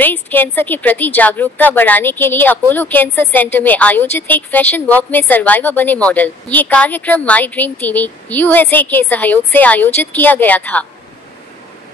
Breast cancer के प्रति जागरूकता बढ़ाने के लिए अपोलो कैंसर सेंटर में आयोजित एक फैशन वॉक में सर्वाइवर बने मॉडल। ये कार्यक्रम माई ड्रीम टीवी USA के सहयोग से आयोजित किया गया था।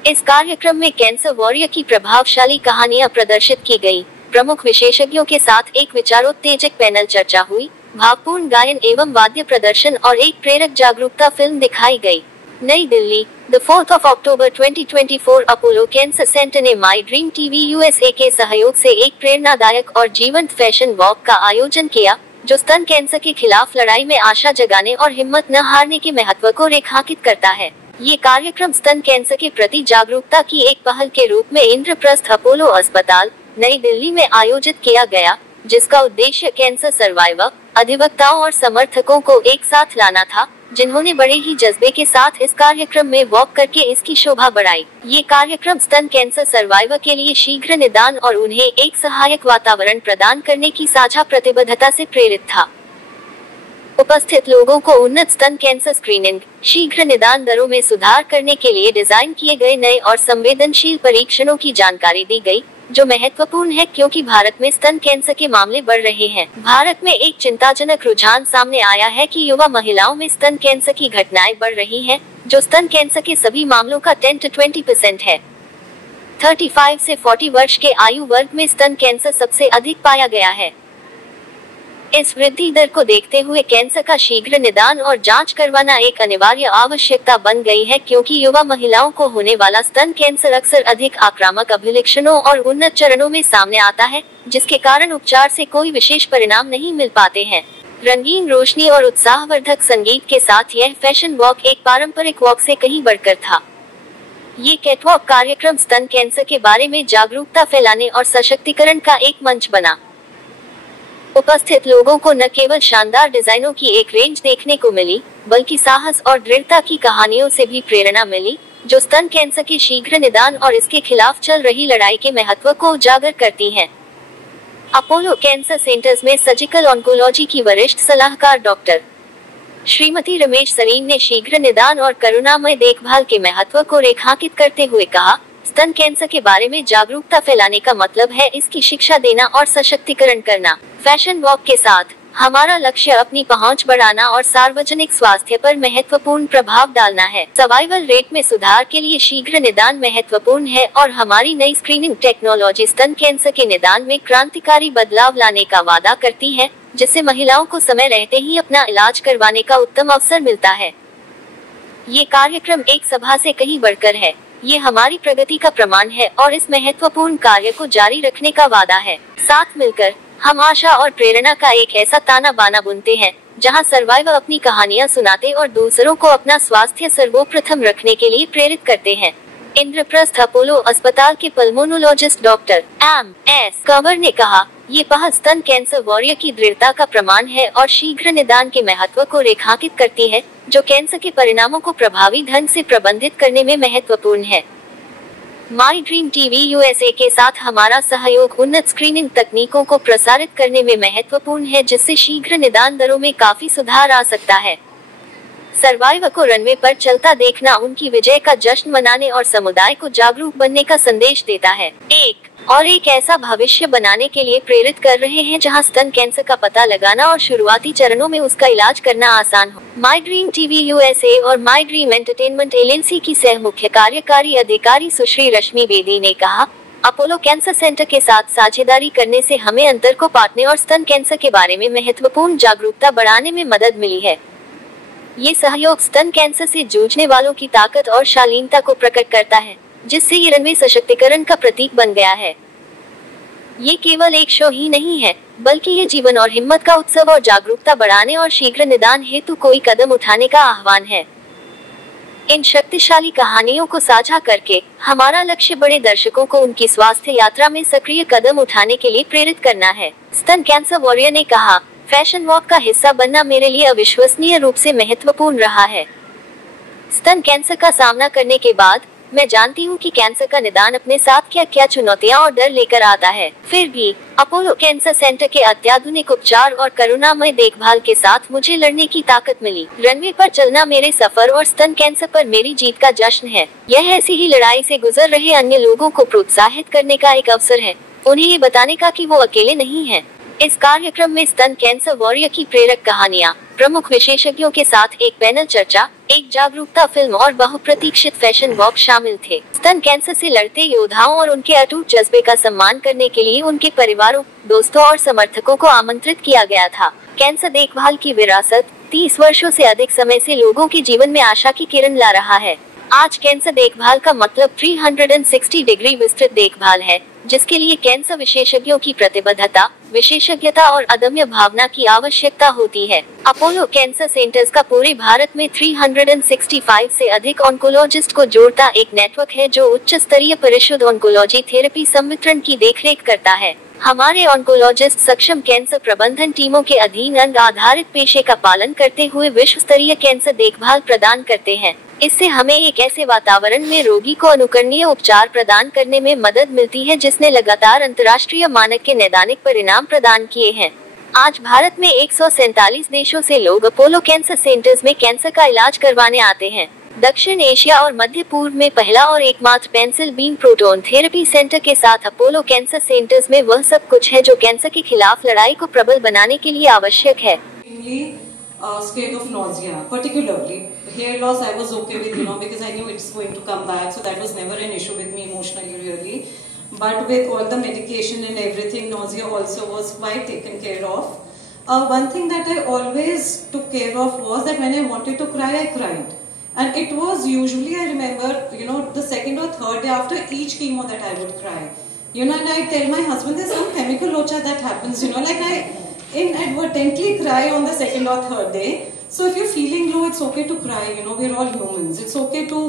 इस कार्यक्रम में कैंसर वॉरियर की प्रभावशाली कहानियां प्रदर्शित की गई। प्रमुख विशेषज्ञों के साथ एक विचारोत्तेजक पैनल चर्चा हुई, भावपूर्ण गायन एवं वाद्य प्रदर्शन और एक प्रेरक जागरूकता फिल्म दिखाई गई। नई दिल्ली, 4 अक्टूबर 2024 अपोलो कैंसर सेंटर ने माई ड्रीम टीवी USA के सहयोग से एक प्रेरणादायक और जीवंत फैशन वॉक का आयोजन किया, जो स्तन कैंसर के खिलाफ लड़ाई में आशा जगाने और हिम्मत न हारने के महत्व को रेखांकित करता है। ये कार्यक्रम स्तन कैंसर के प्रति जागरूकता की एक पहल के रूप में इंद्रप्रस्थ अपोलो अस्पताल, नई दिल्ली में आयोजित किया गया, जिसका उद्देश्य कैंसर सर्वाइवर, अधिवक्ताओं और समर्थकों को एक साथ लाना था, जिन्होंने बड़े ही जज्बे के साथ इस कार्यक्रम में वॉक करके इसकी शोभा बढ़ाई। ये कार्यक्रम स्तन कैंसर सर्वाइवर के लिए शीघ्र निदान और उन्हें एक सहायक वातावरण प्रदान करने की साझा प्रतिबद्धता से प्रेरित था। उपस्थित लोगों को उन्नत स्तन कैंसर स्क्रीनिंग, शीघ्र निदान दरों में सुधार करने के लिए डिजाइन किए गए नए और संवेदनशील परीक्षणों की जानकारी दी गई, जो महत्वपूर्ण है क्योंकि भारत में स्तन कैंसर के मामले बढ़ रहे हैं। भारत में एक चिंताजनक रुझान सामने आया है कि युवा महिलाओं में स्तन कैंसर की घटनाएं बढ़ रही हैं, जो स्तन कैंसर के सभी मामलों का 10 से 20% है। 35 से 40 वर्ष के आयु वर्ग में स्तन कैंसर सबसे अधिक पाया गया है। इस वृद्धि दर को देखते हुए कैंसर का शीघ्र निदान और जांच करवाना एक अनिवार्य आवश्यकता बन गई है, क्योंकि युवा महिलाओं को होने वाला स्तन कैंसर अक्सर अधिक आक्रामक अभिलक्षणों और उन्नत चरणों में सामने आता है, जिसके कारण उपचार से कोई विशेष परिणाम नहीं मिल पाते हैं। रंगीन रोशनी और उत्साहवर्धक संगीत के साथ यह फैशन वॉक एक पारंपरिक वॉक से कहीं बढ़कर था। ये कैटवॉक कार्यक्रम स्तन कैंसर के बारे में जागरूकता फैलाने और सशक्तिकरण का एक मंच बना। उपस्थित लोगों को न केवल शानदार डिजाइनों की एक रेंज देखने को मिली, बल्कि साहस और दृढ़ता की कहानियों से भी प्रेरणा मिली, जो स्तन कैंसर के शीघ्र निदान और इसके खिलाफ चल रही लड़ाई के महत्व को उजागर करती हैं। अपोलो कैंसर सेंटर्स में सर्जिकल ऑन्कोलॉजी की वरिष्ठ सलाहकार डॉक्टर श्रीमती रमेश सरीन ने शीघ्र निदान और करुणामय देखभाल के महत्व को रेखांकित करते हुए कहा, स्तन कैंसर के बारे में जागरूकता फैलाने का मतलब है इसकी शिक्षा देना और सशक्तिकरण करना। फैशन वॉक के साथ हमारा लक्ष्य अपनी पहुंच बढ़ाना और सार्वजनिक स्वास्थ्य पर महत्वपूर्ण प्रभाव डालना है। सर्वाइवल रेट में सुधार के लिए शीघ्र निदान महत्वपूर्ण है और हमारी नई स्क्रीनिंग टेक्नोलॉजी स्तन कैंसर के निदान में क्रांतिकारी बदलाव लाने का वादा करती है, जिससे महिलाओं को समय रहते ही अपना इलाज करवाने का उत्तम अवसर मिलता है। ये कार्यक्रम एक सभा से कहीं बढ़कर है। ये हमारी प्रगति का प्रमाण है और इस महत्वपूर्ण कार्य को जारी रखने का वादा है। साथ मिलकर हम आशा और प्रेरणा का एक ऐसा ताना बाना बुनते हैं, जहां सर्वाइवर अपनी कहानियां सुनाते और दूसरों को अपना स्वास्थ्य सर्वोप्रथम रखने के लिए प्रेरित करते हैं। इंद्रप्रस्थ अपोलो अस्पताल के पल्मोनोलॉजिस्ट डॉक्टर MS कंवर ने कहा, ये पहल स्तन कैंसर वॉरियर की दृढ़ता का प्रमाण है और शीघ्र निदान के महत्व को रेखांकित करती है, जो कैंसर के परिणामों को प्रभावी ढंग से प्रबंधित करने में महत्वपूर्ण है। माई ड्रीम टीवी USA के साथ हमारा सहयोग उन्नत स्क्रीनिंग तकनीकों को प्रसारित करने में महत्वपूर्ण है, जिससे शीघ्र निदान दरों में काफी सुधार आ सकता है। सर्वाइवर को रनवे पर चलता देखना उनकी विजय का जश्न मनाने और समुदाय को जागरूक बनने का संदेश देता है। एक ऐसा भविष्य बनाने के लिए प्रेरित कर रहे हैं जहां स्तन कैंसर का पता लगाना और शुरुआती चरणों में उसका इलाज करना आसान हो। माई ड्रीम टीवी USA और माई ड्रीम एंटरटेनमेंट LLC की सह मुख्य कार्यकारी अधिकारी सुश्री रश्मि बेदी ने कहा, अपोलो कैंसर सेंटर के साथ साझेदारी करने से हमें अंतर को पाटने और स्तन कैंसर के बारे में महत्वपूर्ण जागरूकता बढ़ाने में मदद मिली है। ये सहयोग स्तन कैंसर से जूझने वालों की ताकत और शालीनता को प्रकट करता है, जिससे ये रनवे सशक्तिकरण का प्रतीक बन गया है। ये केवल एक शो ही नहीं है, बल्कि ये जीवन और हिम्मत का उत्सव और जागरूकता बढ़ाने और शीघ्र निदान हेतु कोई कदम उठाने का आह्वान है। इन शक्तिशाली कहानियों को साझा करके हमारा लक्ष्य बड़े दर्शकों को उनकी स्वास्थ्य यात्रा में सक्रिय कदम उठाने के लिए प्रेरित करना है। स्तन कैंसर वॉरियर ने कहा, फैशन वॉक का हिस्सा बनना मेरे लिए अविश्वसनीय रूप से महत्वपूर्ण रहा है। स्तन कैंसर का सामना करने के बाद मैं जानती हूँ कि कैंसर का निदान अपने साथ क्या क्या चुनौतियाँ और डर लेकर आता है। फिर भी अपोलो कैंसर सेंटर के अत्याधुनिक उपचार और करुणामय देखभाल के साथ मुझे लड़ने की ताकत मिली। रनवे पर चलना मेरे सफर और स्तन कैंसर पर मेरी जीत का जश्न है। यह ऐसी ही लड़ाई से गुजर रहे अन्य लोगों को प्रोत्साहित करने का एक अवसर है, उन्हें ये बताने का कि वो अकेले नहीं हैं। इस कार्यक्रम में स्तन कैंसर वॉरियर की प्रेरक कहानियाँ, प्रमुख विशेषज्ञों के साथ एक पैनल चर्चा, एक जागरूकता फिल्म और बहुप्रतीक्षित फैशन वॉक शामिल थे। स्तन कैंसर से लड़ते योद्धाओं और उनके अटूट जज्बे का सम्मान करने के लिए उनके परिवारों, दोस्तों और समर्थकों को आमंत्रित किया गया था। कैंसर देखभाल की विरासत 30 वर्षों से अधिक समय से लोगों के जीवन में आशा की किरण ला रहा है। आज कैंसर देखभाल का मतलब 360 डिग्री विस्तृत देखभाल है, जिसके लिए कैंसर विशेषज्ञों की प्रतिबद्धता, विशेषज्ञता और अदम्य भावना की आवश्यकता होती है। अपोलो कैंसर सेंटर्स का पूरे भारत में 365 से अधिक ऑन्कोलॉजिस्ट को जोड़ता एक नेटवर्क है, जो उच्च स्तरीय परिशुद्ध ऑन्कोलॉजी थेरेपी संवितरण की देखरेख करता है। हमारे ऑन्कोलॉजिस्ट सक्षम कैंसर प्रबंधन टीमों के अधीन अंग आधारित पेशे का पालन करते हुए विश्व स्तरीय कैंसर देखभाल प्रदान करते हैं। इससे हमें एक ऐसे वातावरण में रोगी को अनुकरणीय उपचार प्रदान करने में मदद मिलती है, जिसने लगातार अंतर्राष्ट्रीय मानक के नैदानिक परिणाम प्रदान किए हैं। आज भारत में 147 देशों से लोग अपोलो कैंसर सेंटर्स में कैंसर का इलाज करवाने आते हैं। दक्षिण एशिया और मध्य पूर्व में पहला और एकमात्र pencil beam proton therapy centre के साथ अपोलो कैंसर सेंटर्स में वह सब कुछ है जो कैंसर के खिलाफ लड़ाई को प्रबल बनाने के लिए आवश्यक है। Scared of nausea, particularly hair loss. I was okay with, because I knew it's going to come back, so that was never an issue with me emotionally, really. But with all the medication and everything, nausea also was quite taken care of. One thing that I always took care of was that when I wanted to cry, I cried, and it was usually, I remember, the second or third day after each chemo that I would cry. And I tell my husband there's some chemical locha that happens. Like I inadvertently cry on the second or third day. So if you're feeling low, it's okay to cry. We're all humans. It's okay to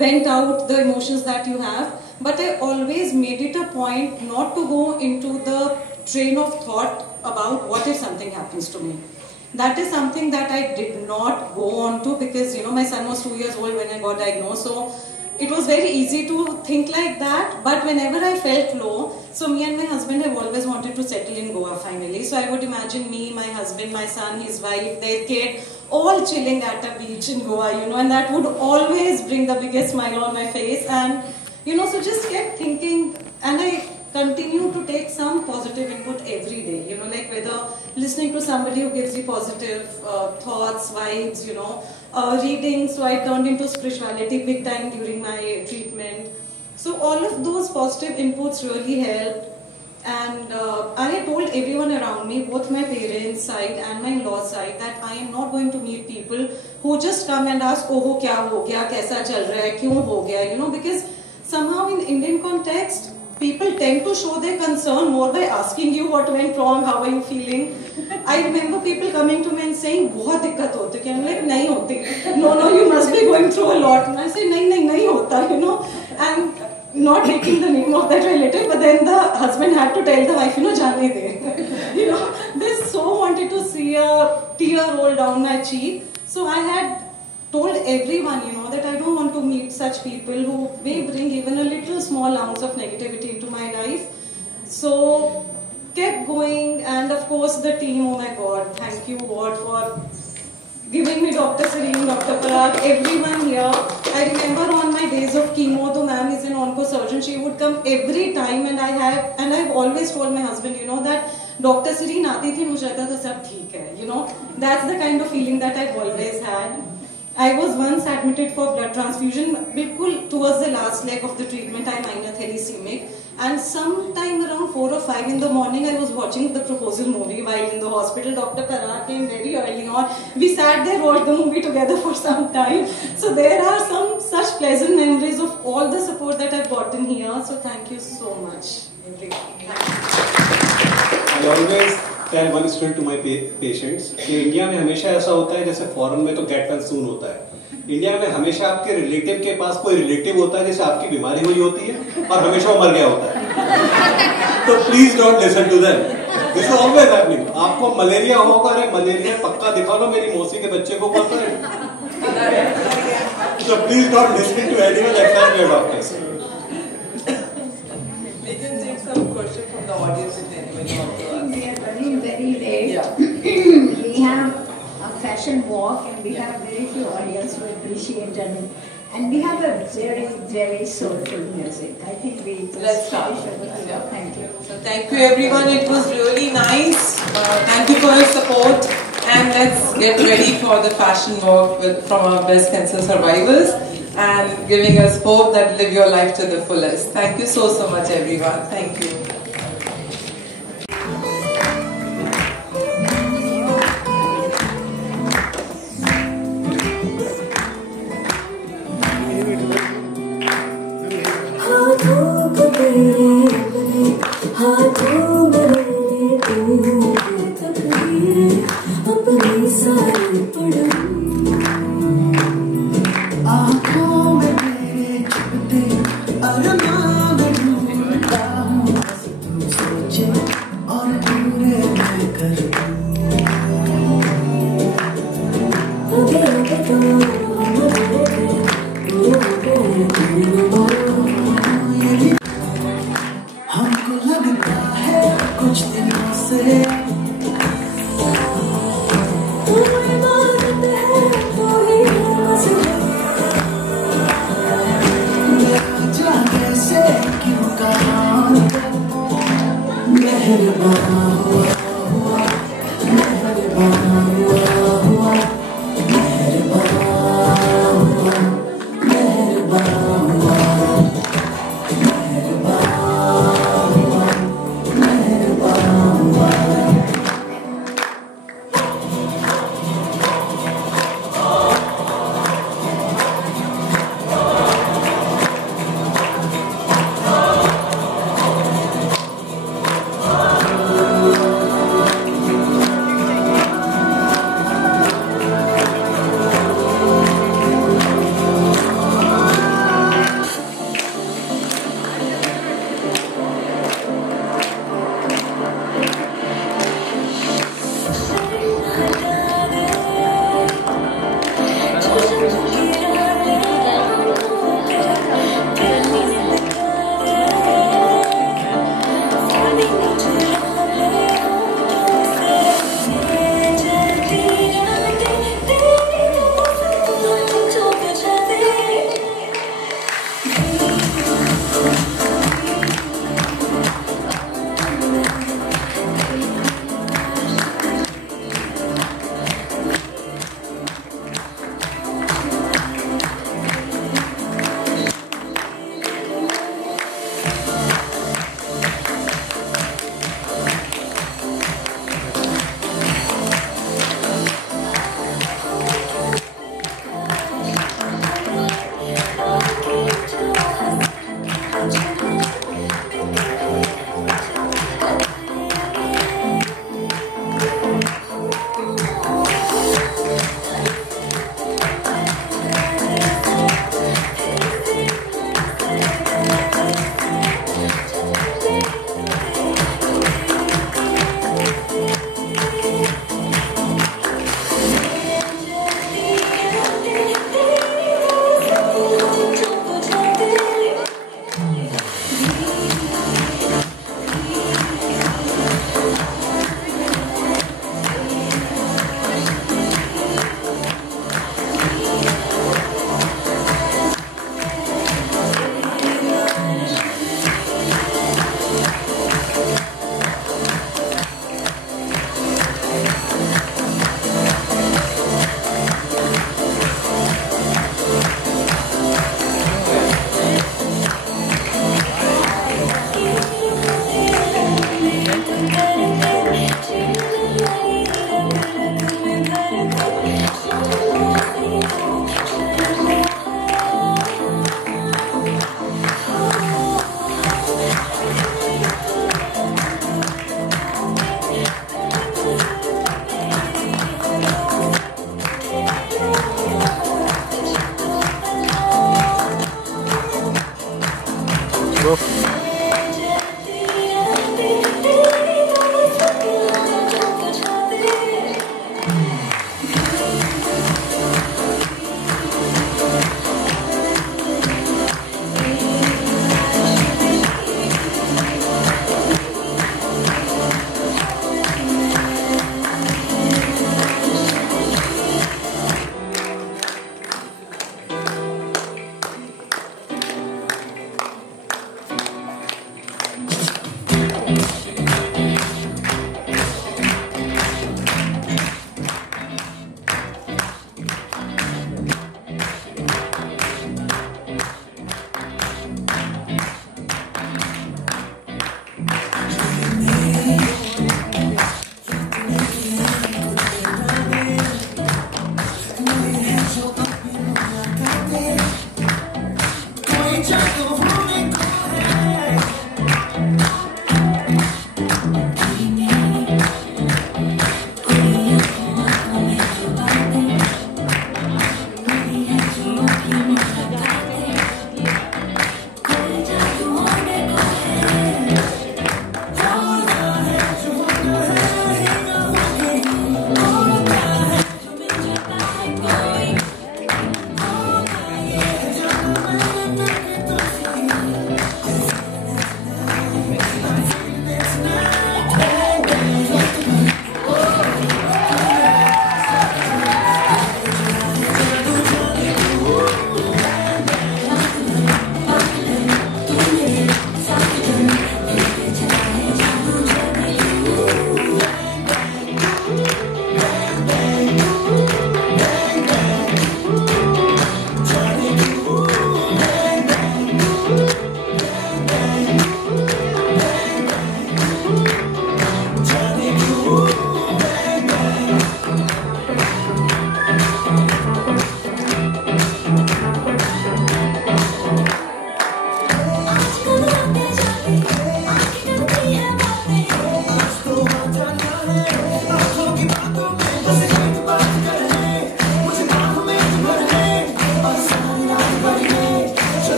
vent out the emotions that you have. But I always made it a point not to go into the train of thought about what if something happens to me. That is something that I did not go on to, because my son was 2 years old when I got diagnosed. So it was very easy to think like that. But whenever I felt low, so me and my husband have always wanted to settle in Goa finally. So I would imagine me, my husband, my son, his wife, their kid, all chilling at a beach in Goa, and that would always bring the biggest smile on my face. And so just kept thinking, and I continue to take some positive input every day, like whether listening to somebody who gives you positive thoughts, vibes, reading. So I turned into spirituality big time during my treatment. So all of those positive inputs really helped. And I told everyone around me, both my parents' side and my in-laws' side, that I am not going to meet people who just come and ask, oh, kya ho gaya, kaisa chal raha hai, kyun ho gaya, because somehow in Indian context, people tend to show their concern more by asking you what went wrong, how are you feeling. I remember people coming to me and saying, बहुत दिक्कत होती है. I'm like, नहीं होती. No, you must be going through a lot. And I say, नहीं होता, and not taking the name of that relative, but then the husband had to tell the wife, जाने दे. They so wanted to see a tear roll down my cheek. So I had told everyone, that I don't want to meet such people who may bring even a little small ounce of negativity into my life. So kept going, and of course the team, oh my God, thank you God for giving me Dr. Serene, Dr. Parag, everyone here. I remember on my days of chemo, the ma'am is an onco-surgeon, she would come every time, and I've always told my husband, that Dr. Serene aati thi, mujhe lagta tha sab theek hai, that's the kind of feeling that I've always had. I was once admitted for blood transfusion, bilkul towards the last leg of the treatment. I'm minor thalassaemic, and sometime around 4 or 5 in the morning, I was watching the Proposal movie while in the hospital. Dr. Parag came very early on. We sat there, watched the movie together for some time. So there are some such pleasant memories of all the support that I've gotten here. So thank you so much. I always tell one story to my patients कि India में हमेशा ऐसा होता है, जैसे foreign में तो get well soon होता है, इंडिया में हमेशा आपके रिलेटिव के पास कोई रिलेटिव होता है जैसे आपकी बीमारी हुई होती है और हमेशा वो मर गया होता है. तो please don't listen to them, this is always happening. आपको मलेरिया होगा, अरे मलेरिया पक्का दिखा लो, मेरी मौसी के बच्चे को पता है. So please don't listen to anyone except your doctors. We can take some questions from the audience if anyone wants to ask. We are running very late. Yeah. We have a fashion walk and we have very few audience who appreciate and we have a very, very soulful music. I think we Let's start. Yeah. Thank you. So thank you everyone. It was really nice. Thank you for your support. And let's get ready for the fashion walk from our breast cancer survivors and giving us hope that live your life to the fullest. Thank you so much everyone. Thank you. हमको लगता है कुछ दिनों से कैसे क्यों कहा मेहरबान हुआ मेहरबान हुआ मेहरबान हुआ मेहरबान हुआ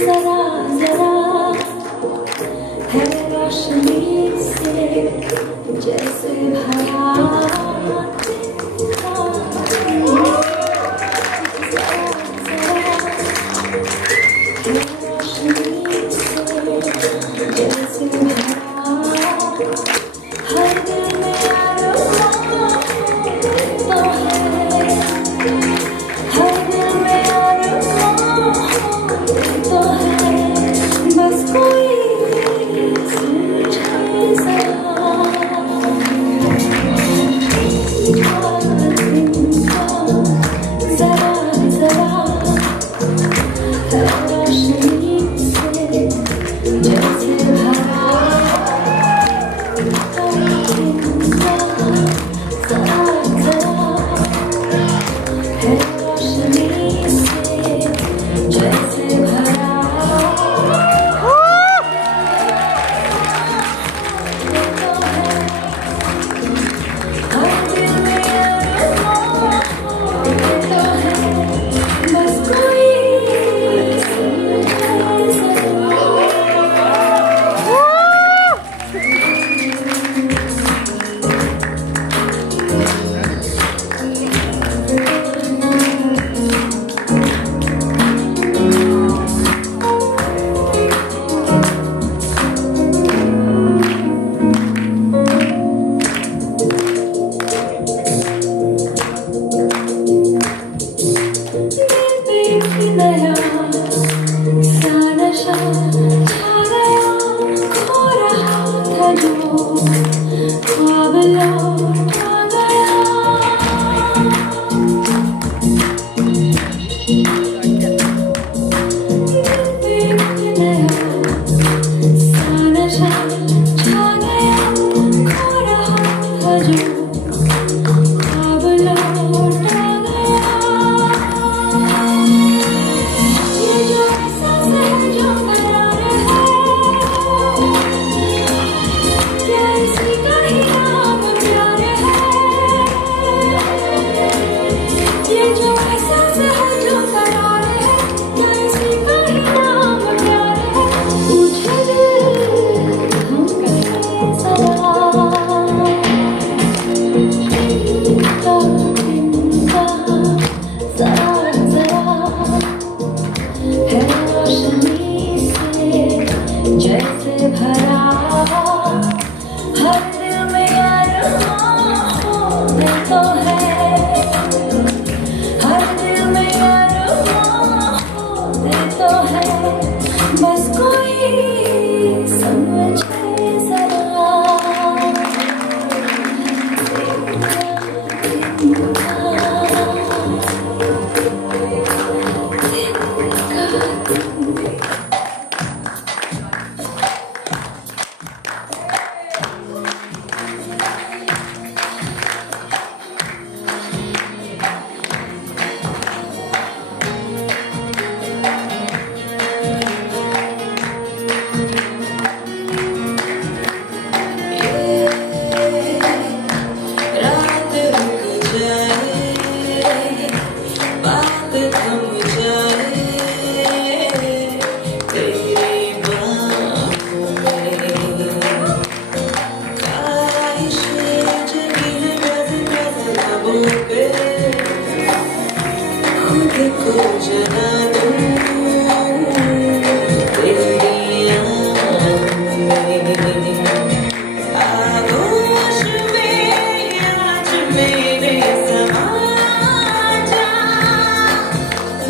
जरा जरा है रोशनी से जैसे भरा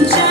जा